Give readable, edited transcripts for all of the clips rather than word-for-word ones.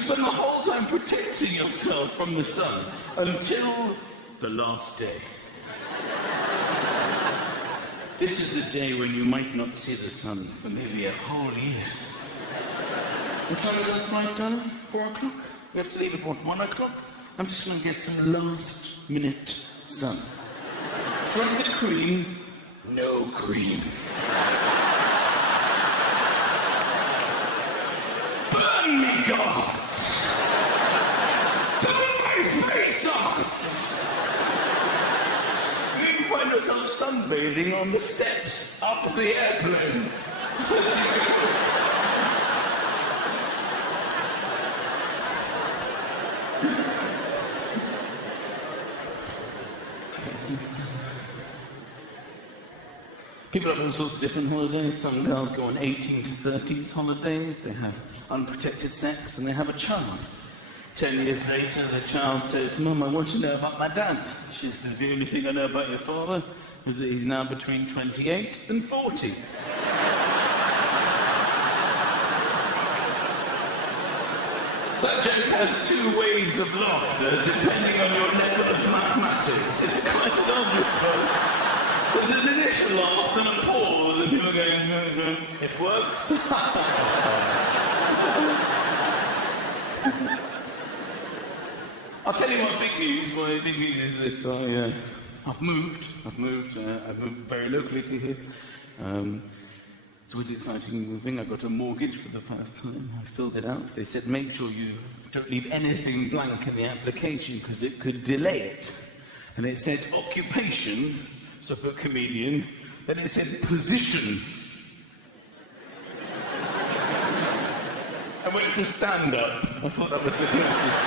spend the whole time protecting yourself from the sun until the last day. This is a day when you might not see the sun for maybe a whole year. What time is that flight, darling? 4 o'clock? We have to leave at what, 1 o'clock? I'm just going to get some last-minute sun. Do you want the cream? No cream. Burn me, God! Burn my face off! You can find yourself sunbathing on the steps up the airplane. People have all sorts of different holidays. Some girls go on 18 to 30s holidays. They have unprotected sex and they have a child. 10 years later, the child says, Mum, I want to know about my dad. She says, the only thing I know about your father is that he's now between 28 and 40. That joke has 2 waves of laughter depending on your level of mathematics. It's quite an obvious response. There's an initial laugh and a pause, and people are going, it works. I'll tell you what big news. My big news is this. I've moved very locally to here. So it was exciting moving. I got a mortgage for the first time. I filled it out. They said, make sure you don't leave anything blank in the application because it could delay it. And it said occupation, so for comedian. Then it said position. I went to stand up. I thought that was the closest.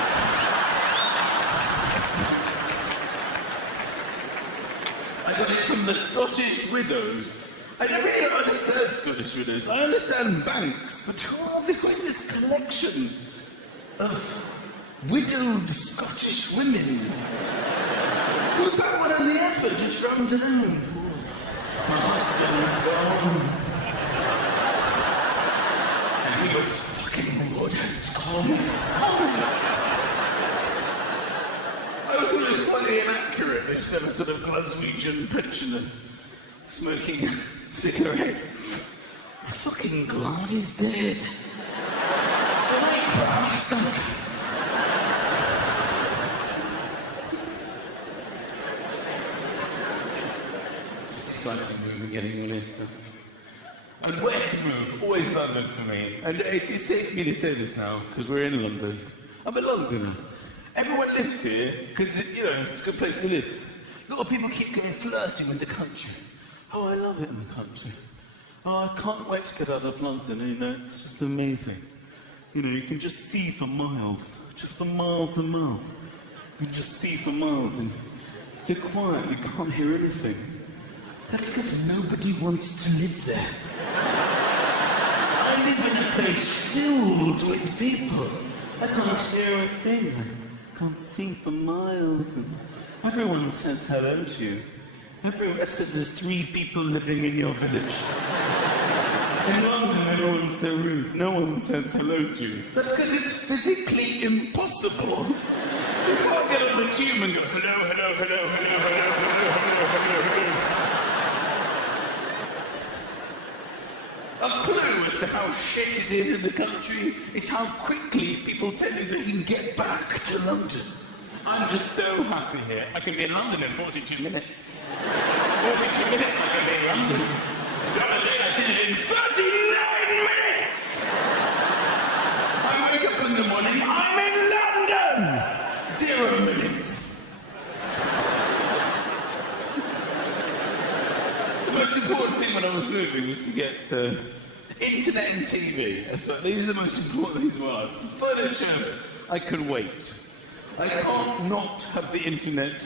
I got it from the Scottish Widows. I don't really understand Scottish Widows. I understand banks, but who is this collection of widowed Scottish women? Who's that one on the effort just runs around? My husband's gone. And he was fucking bored. I was sort of slightly inaccurate. They just have a sort of Glaswegian pensioner smoking a cigarette. The fucking glad is dead. The white bastard. It's exciting moving, getting all this stuff. And where to move? Always London for me. And it's safe for me to say this now, because we're in London. I'm a Londoner. Everyone lives here, because, it's a good place to live. A lot of people keep getting flirting with the country. Oh, I love it in the country. Oh, I can't wait to get out of London, it's just amazing. You can just see for miles, just for miles and miles. You can just see for miles, and it's so quiet, you can't hear anything. That's because nobody wants to live there. I live in a place filled with people. I can't hear a thing. I can't see for miles, and everyone says hello to you. That's because there's 3 people living in your village. In London, everyone's so rude. No one says hello to you. That's because it's physically impossible. You can't get on the tube and go, hello, hello, hello, hello, hello, hello, hello, hello, hello. A clue as to how shit it is in the country is how quickly people tell you they can get back to London. I'm just so happy here. I can be in London in 42 minutes. 42 minutes I can be in London. The other day I did it in 39 minutes! I wake up in the morning, I'm in London! 0 minutes. The most important thing when I was moving was to get internet and TV. So these are the most important things in my life. Furniture, I can wait. I can't not have the internet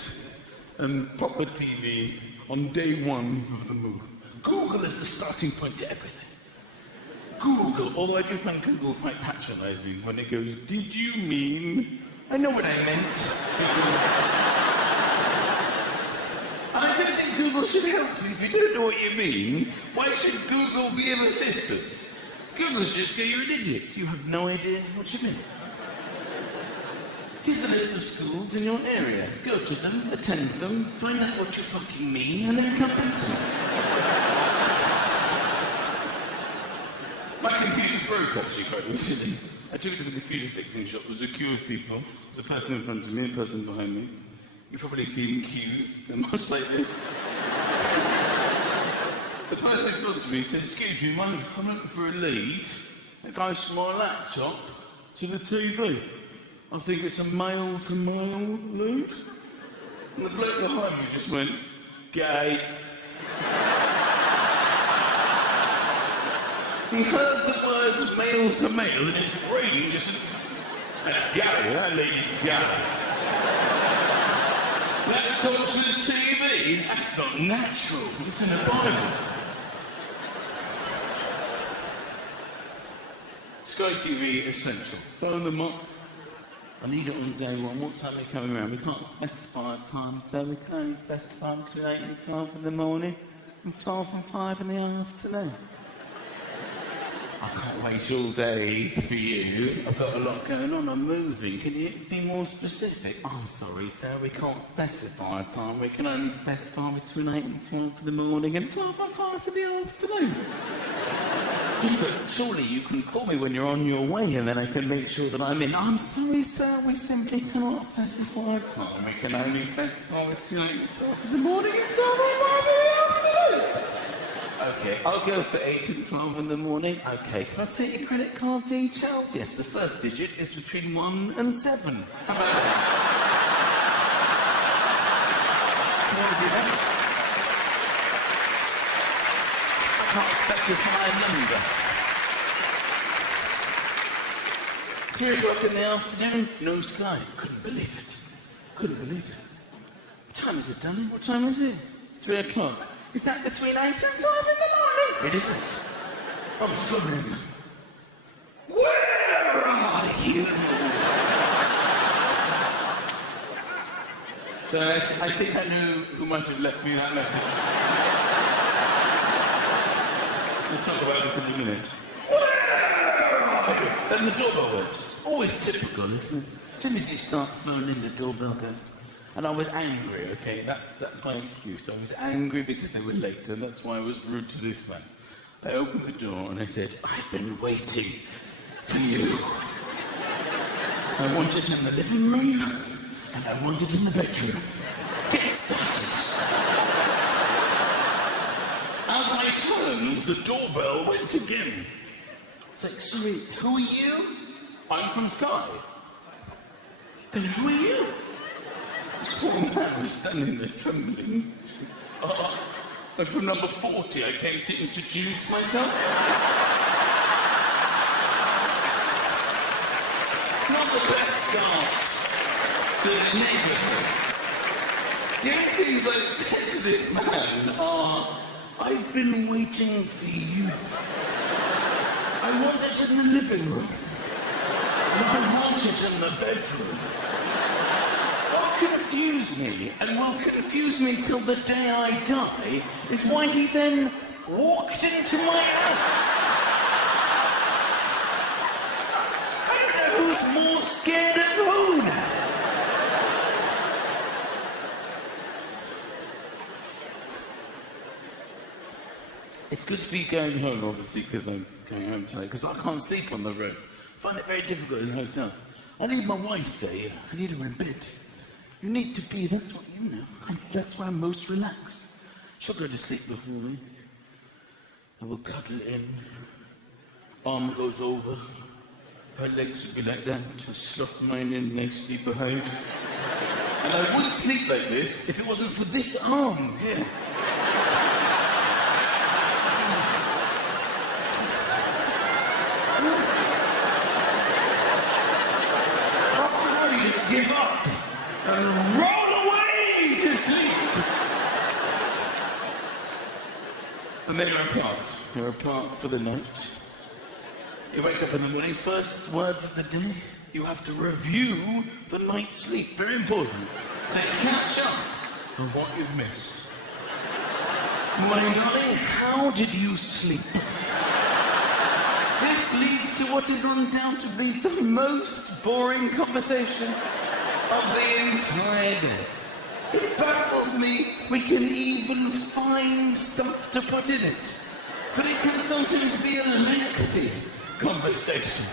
and proper TV on day 1 of the move. Google is the starting point to everything. Google, although I do find Google quite patronising when it goes, did you mean? I know what I meant. And I don't think Google should help you. If you don't know what you mean, why should Google be of assistance? Google should just go, you're an idiot. You have no idea what you mean. Here's a list of schools in your area. Go to them, attend them, find out what you fucking mean, and then come back to me. My computer broke actually quite recently. I took it to the computer fixing shop. There was a queue of people. There's a person in front of me, a person behind me. You've probably seen queues. They're much like this. The person in front of me said, "Excuse me, mate, I'm looking for a lead. It goes from my laptop to the TV. I think it's a male-to-male lead." And the bloke behind me just went, "Gay." He heard the words male to male and his brain just went, "That's gay, that lady's gay." Laptop to the TV? That's not natural. It's in the Bible. Sky TV Essential. Phone them up. I need it on day one. What time are they coming around? We can't specify a time, so we can only specify between 8 and 12 in the morning and 12 and 5 in the afternoon. I can't wait all day for you. I've got a lot going on. I'm moving. Can you be more specific? Oh, sorry, sir. We can't specify a time. We can only specify between 8 and 12 in the morning and 12 and 5 in the afternoon. Listen, surely you can call me when you're on your way and then I can make sure that I'm in. I'm sorry, sir. We simply cannot specify a time. We can only specify between 8 and 12 in the morning and 12 and 5 in the afternoon. Okay, I'll go for 8 and 12 in the morning. Okay, can I take your credit card details? Yes, the first digit is between 1 and 7. How about that? Can I do that? I can't specify a number. 3 o'clock in the afternoon, no sky. Couldn't believe it. Couldn't believe it. What time is it, darling? What time is it? It's 3 o'clock. Is that between 8 and 12 in the morning? It isn't. I'm sorry. Where are you? So I think I know who might have left me that message. We'll talk about this in a minute. Where are you? Then the doorbell went. Always typical, isn't it? As soon as you start phoning, the doorbell goes. And I was angry, okay? That's my excuse. I was angry because they were late, and that's why I was rude to this man. I opened the door and I said, "I've been waiting for you. I want it in the living room, and I want it in the bedroom. Get started." As I turned, the doorbell went again. It's like, "Sorry, who are you?" "I'm from Sky." "Then who are you?" This poor man was standing there trembling. I'm from number 40. I came to introduce myself. Not the best start to the neighbourhood. The only things I've said to this man are, "I've been waiting for you. I want it in the living room. And I want it in the bedroom." Confuse me, and will confuse me till the day I die, is why he then walked into my house. I don't know who's more scared of who now. It's good to be going home, obviously, because I'm going home tonight, because I can't sleep on the road. I find it very difficult in hotels. I need my wife there, I need her in bed. You need to be, that's what you know. That's why I'm most relaxed. She'll go to sleep before me. I will cuddle in. Arm goes over. Her legs would be like that. Just slot mine in nicely behind. And I would sleep like this if it wasn't for this arm here. After all, you just give up. And roll away to sleep. And then you're apart. You're apart for the night. You wake up in the morning, first words of the day, you have to review the night's sleep. Very important. To catch up on what you've missed. My darling, how did you sleep? This leads to what is undoubtedly the most boring conversation of the entire day. It baffles me we can even find stuff to put in it. But it can sometimes be a lengthy conversation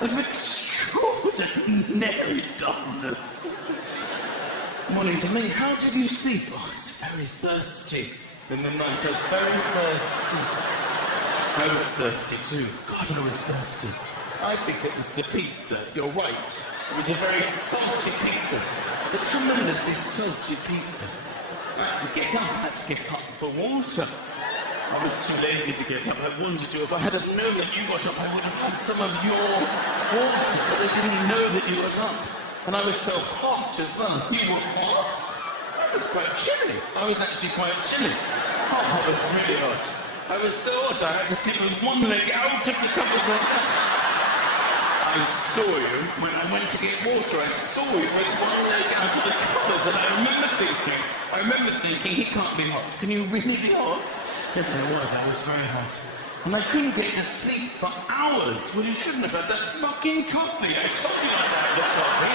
of extraordinary dullness. Morning to me, how did you sleep? Oh, I was very thirsty in the night. I was very thirsty. I was thirsty too. God, I was thirsty. I think it was the pizza. You're right. It was a very salty pizza. It's a tremendously salty pizza. I had to get up for water. I was too lazy to get up. I wanted to. If I had known that you got up, I would have had some of your water, but I didn't know that you got up. And I was so hot as well. You were hot. I was quite chilly. I was actually quite chilly. Oh, I was really hot. I was so hot I had to sleep with one leg out of the covers like that. I saw you when I went to get water. I saw you with one leg out of the covers, and I remember thinking, he can't be hot. Can you really be hot? Yes, I was very hot. And I couldn't get to sleep for hours. Well, you shouldn't have had that fucking coffee. I told you not to have that coffee.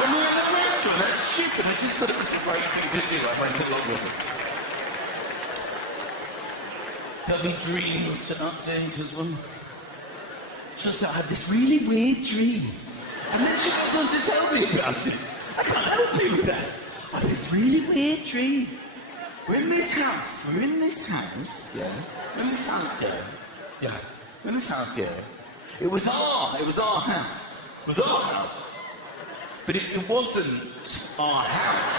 When we were in the restaurant, that's stupid. I just thought it was the right thing to do. I went along with it. There'll be dreams to update as well. Just I had this really weird dream. And then she goes on to tell me about it. I can't help you with that. I had this really weird dream. We're in this house. Yeah. We're in this house there. Yeah. In this house there. It was our house. It was our house. But it wasn't our house.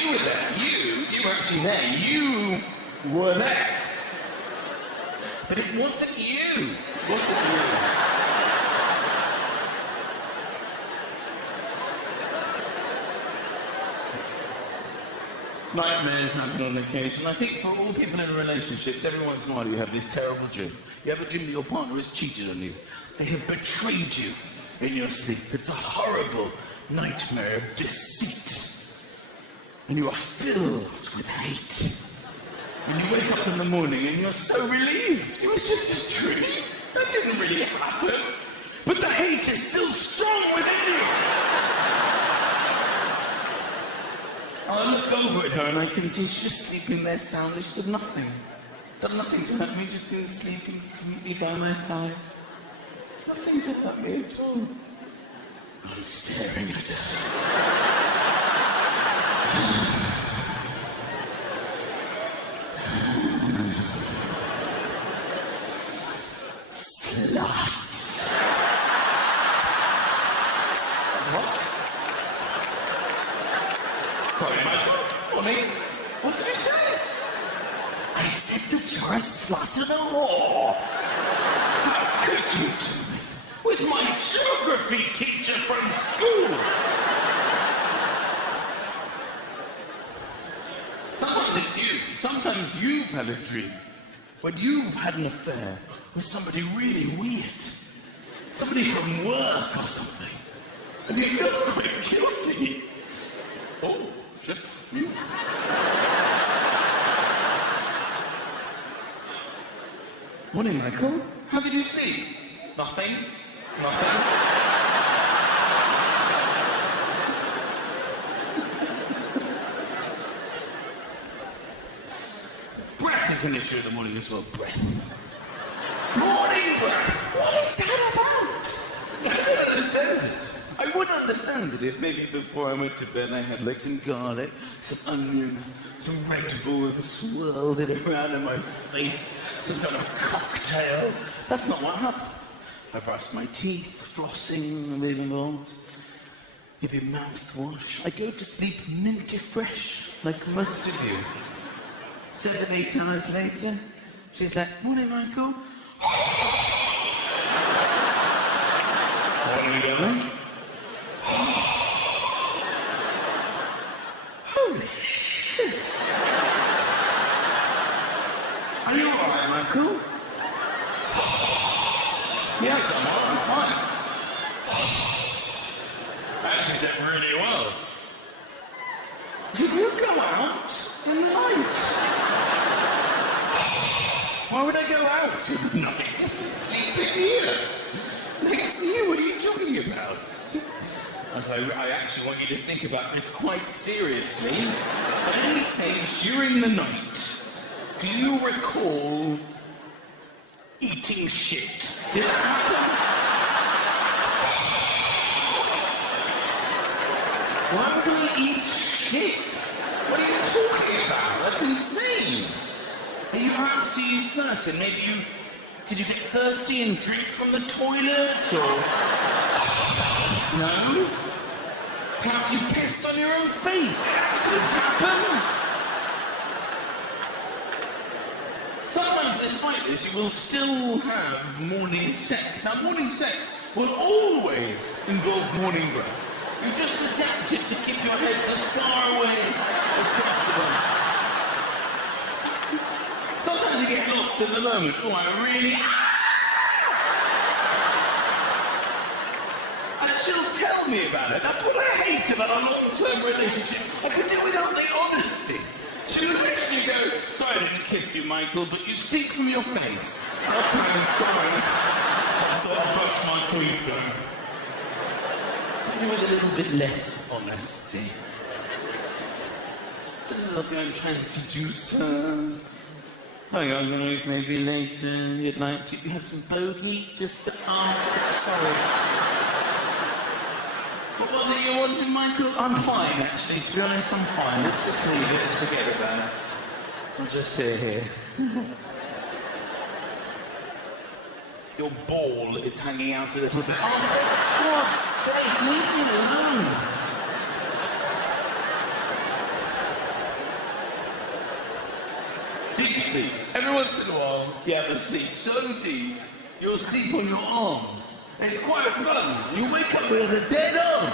You were there. You were actually there. You were there. But it wasn't you. It wasn't you. Nightmares happen on occasion. I think for all people in relationships, every once in a while you have this terrible dream. You have a dream that your partner has cheated on you. They have betrayed you in your sleep. It's a horrible nightmare of deceit. And you are filled with hate. And you wake up in the morning and you're so relieved. It was just a dream. That didn't really happen. But the hate is still strong within you. I look over at her and I can see she's just sleeping there soundly. She's done nothing. Done nothing to hurt me, just been sleeping sweetly by my side. Nothing to hurt me at all. I'm staring at her. Slut. What? Sorry, Michael. Honey, what did you say? I said that you're a slut and a whore. How could you do me? With my geography teacher from school. Sometimes it's you. Sometimes you've had a dream when you've had an affair with somebody really weird. Somebody from work or something. And you feel quite guilty. Oh, shit. Morning, Michael. How did you sleep? Nothing. Breath is an issue in the morning as well. Breath. Morning breath. What is that about? I don't understand it. I would understand it if maybe before I went to bed I had like some garlic, some onions, some Red Bull and swirled it around in my face, some kind of cocktail. That's not what happens. I brushed my teeth, flossing, maybe involved. Give you mouthwash. I go to sleep minty fresh, like most of you. 7, 8 hours later, she's like, morning, Michael. Morning, darling. Holy shit! Are you alright, Michael? Yes, I'm alright, I'm fine. Actually, said really well. Did you go out in the night? Why would I go out in the night? Sleeping here. Next to you, what are you talking about? I actually want you to think about this quite seriously. At any stage during the night, do you recall eating shit? Did that happen? Why would I eat shit? What are you talking about? That's insane. Are you absolutely certain? Did you get thirsty and drink from the toilet, or... No? Perhaps you pissed on your own face. Accidents happen. Sometimes, despite this, you will still have morning sex. Now, morning sex will always involve morning breath. You just adapt it to keep your heads as far away as possible. Sometimes you get lost in the moment. Oh, I really... And she'll tell me about it. That's what I hate about a long-term relationship. I could do without the honesty. She'll literally go, sorry I didn't kiss you, Michael, but you speak from your face. Okay, sorry. I thought I'd brush my teeth, though. With a little bit less honesty. So this is what I'm trying to do, sir. Oh, you're going to leave maybe later. You'd like to have some bogey? Just sorry. What was it you wanted, Michael? I'm fine, actually. To be honest, I'm fine. Let's just leave it. Let's forget about it. I'll just sit here. Your ball is hanging out a little bit. Oh, for God's sake, leave me alone. Deep sleep. Every once in a while, you have a sleep so deep, you'll sleep on your arm. It's quite fun. You wake up with a dead arm.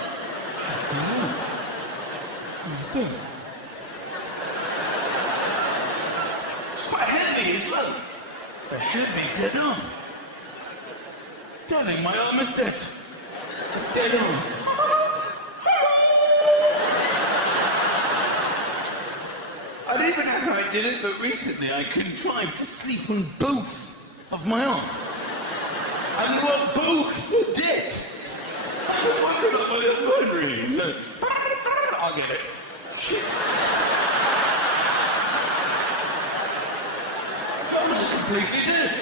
Oh. It's quite heavy as well. A heavy dead arm. Darling, my arm is dead. It's dead arm. I don't even know how I did it, but recently I contrived to sleep on both of my arms. And they were both dead. I woke up by the phone ringing. So, I'll get it. Shit. I was completely dead.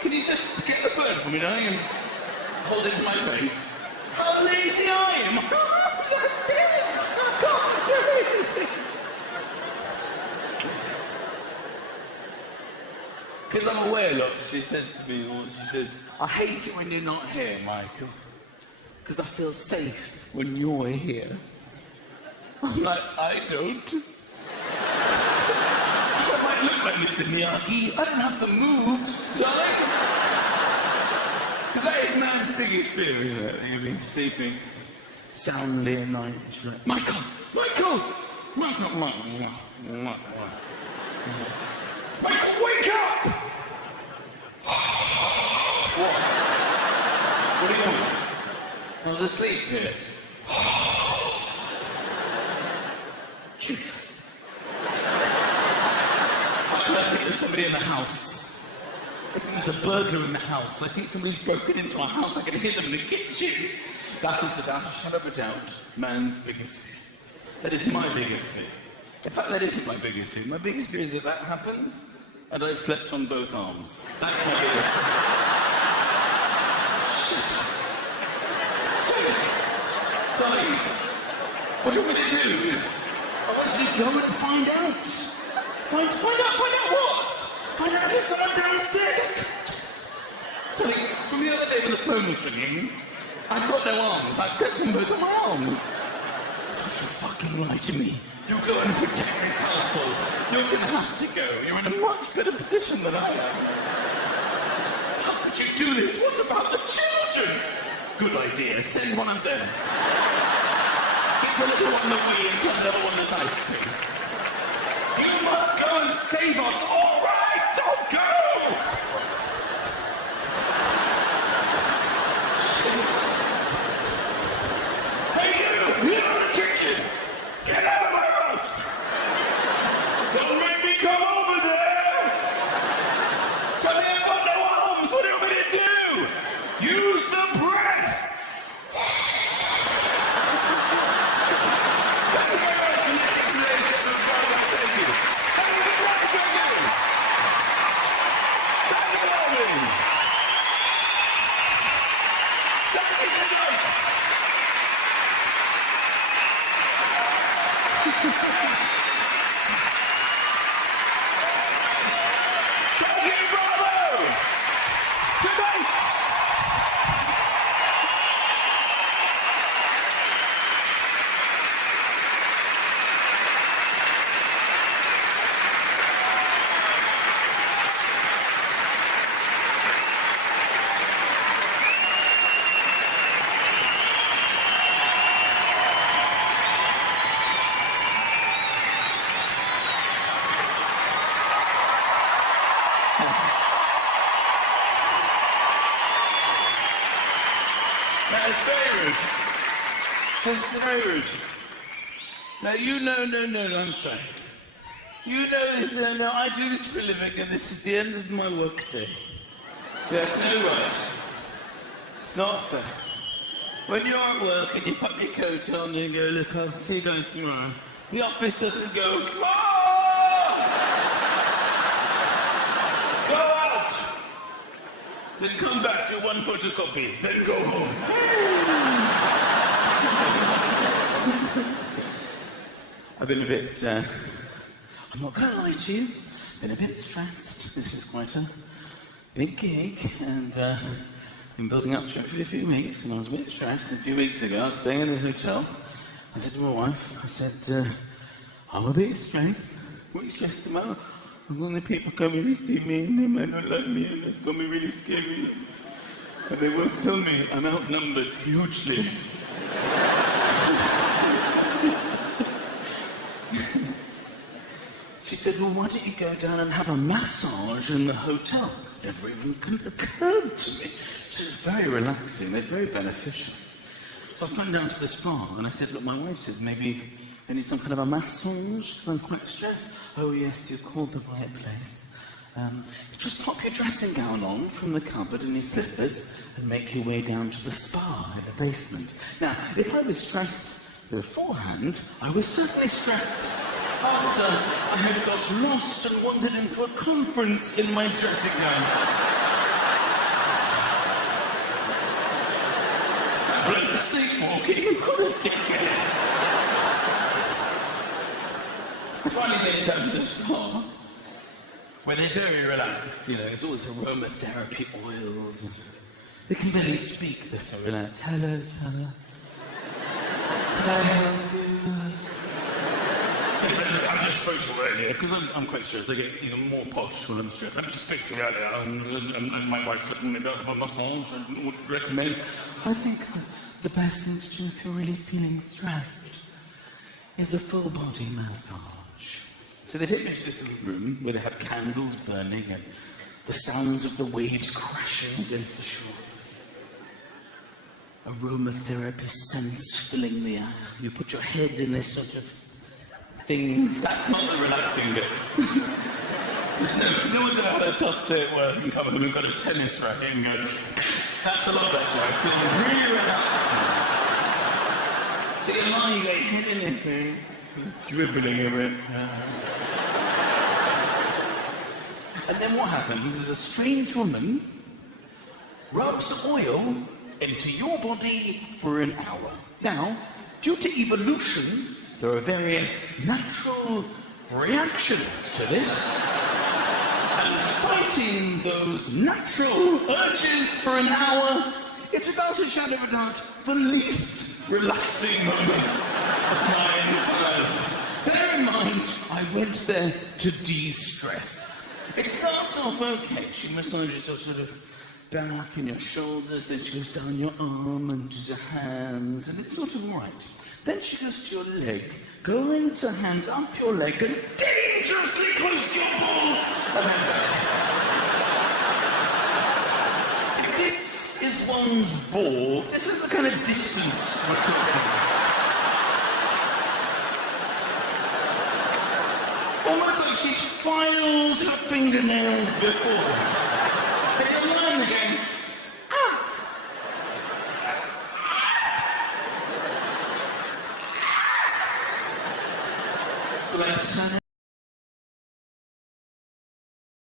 Can you just get the phone for me, darling, and hold it to my face? How lazy I am! I'm so dead! I can't do anything! Because I'm away a lot, she says to me, I hate it when you're not here, Michael. Because I feel safe when you're here. I'm like, I don't. I look like Mr. Miyagi. I don't have the moves, darling. Because that is man's biggest fear, isn't it? You've been sleeping soundly at night. She's like, Michael! Michael! Michael, wake up! What? What are you doing? I was asleep here. Jesus. I think there's somebody in the house. I think there's a burglar in the house. I think somebody's broken into our house. I can hear them in the kitchen. That is without a shadow of a doubt man's biggest fear. That is my biggest fear. In fact, that isn't my biggest fear. My biggest fear is that that happens and I've slept on both arms. That's my biggest fear. Shit. Darling, what do you want me to do? I want you to go and find out. Find out what? Find out if there's someone downstairs. Darling, from the other day when the phone was ringing, I've got no arms. I've stepped on both of my arms. Don't you fucking lie to me. You go and protect this household. You're going to have to go. You're in a much better position than I am. How could you do this? What about the children? Good idea. Send one of them. Get the little one the wee and get the other one that's ice cream. You must go and save us. All right, don't go! Hey, you! You're in the kitchen! Get out of my house! Don't make me come over there! Thank you, bravo! Tonight! That's very rude. That's very rude. Now, no, I'm sorry. You know this, no, I do this for a living and this is the end of my work day. You have no right. It's not fair. When you're at work and you put your coat on and you go, look, I'll see you guys tomorrow. The office doesn't go, oh! Go out! Then come back, do one photocopy, then go home. I've been a bit, I'm not going to lie to you, been a bit stressed. This is quite a big gig and been building up to it for a few weeks and I was a bit stressed. A few weeks ago I was staying in this hotel. I said to my wife, I said, I'm a bit stressed. What are you stressed about? When the people come in and see me and they might not like me and it's going to be really scary. And they won't tell me I'm outnumbered hugely. She said, well, why don't you go down and have a massage in the hotel? Never even occurred to me. She was very relaxing, they're very beneficial. So I went down to the spa and I said, look, my wife says maybe I need some kind of a massage because I'm quite stressed. Oh yes, you called the right place. Just pop your dressing gown on from the cupboard and your slippers and make your way down to the spa in the basement. Now, if I was stressed beforehand, I was certainly stressed after I had got lost and wandered into a conference in my dressing gown. Bloke sleepwalking, what a dickhead. I finally made it down to the spa, where they're very relaxed, you know, there's always aromatherapy oils. They can barely speak, they're so relaxed. Hello, Sarah. Can I help you? I just spoke to you earlier, because I'm quite stressed. I get more posh when I'm stressed. I just spoke to you earlier, and my wife said, maybe I'll have a massage, and what do you recommend? I think the best thing to do if you're really feeling stressed is a full body massage. So they take me to this little room where they have candles burning and the sounds of the waves crashing against the shore. Aromatherapy scents filling the air. You put your head in this sort of thing. That's not the relaxing bit. No one's ever had a tough day at work and come home and got a tennis racket and go, that's a lot better. I feel really relaxed. So you're lying, you got your head in it, dribbling a bit. And then what happens is a strange woman rubs oil into your body for an hour. Now, due to evolution, there are various natural reactions to this. And fighting those natural urges for an hour is without a shadow of a doubt the least relaxing moments of my entire life. Bear in mind, I went there to de-stress. It starts off okay. She massages your sort of back and your shoulders, then she goes down your arm and does your hands, and it's sort of right. Then she goes to your leg, glides her hands up your leg and dangerously close to your balls, and then back. If this is one's ball, this is the kind of distance we're talking about. Almost like she's filed her fingernails before. But you're lying again. Let's turn